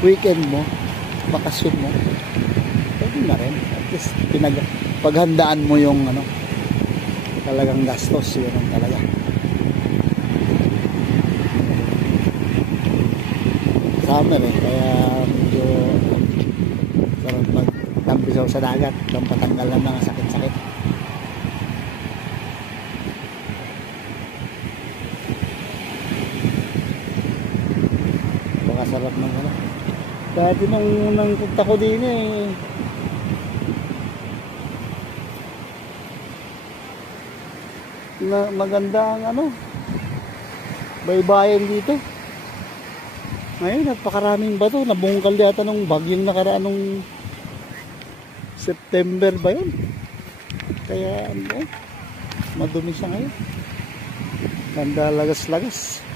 weekend mo, bakasyon mo, pwede na rin. At least paghandaan mo yung ano, talagang gastos, yun ang talaga. Summer eh, kaya medyo sarap magtampisaw sa dagat, lang patanggal lang ng sakit-sakit. Baka sarap ng ano. Dati nung unang punta ko din eh, na maganda ang ano, baybayin dito. Ngayon napakaraming bato, nabungkal yata nung bagyong nakaraan nung September ba yun, kaya ano, madumi siya ngayon, ganda lagas-lagas.